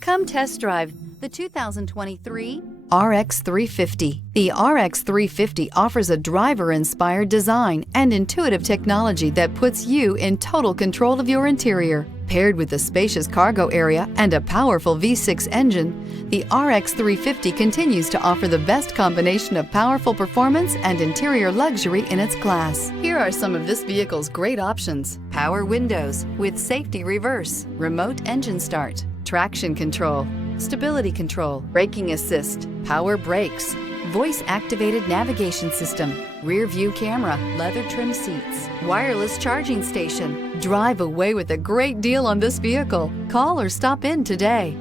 Come test drive the 2023 RX 350. The RX 350 offers a driver-inspired design and intuitive technology that puts you in total control of your interior. Paired with a spacious cargo area and a powerful V6 engine, the RX 350 continues to offer the best combination of powerful performance and interior luxury in its class. Here are some of this vehicle's great options: power windows with safety reverse, remote engine start, traction control, stability control, braking assist, power brakes, voice-activated navigation system, rear view camera, leather trim seats, wireless charging station. Drive away with a great deal on this vehicle. Call or stop in today.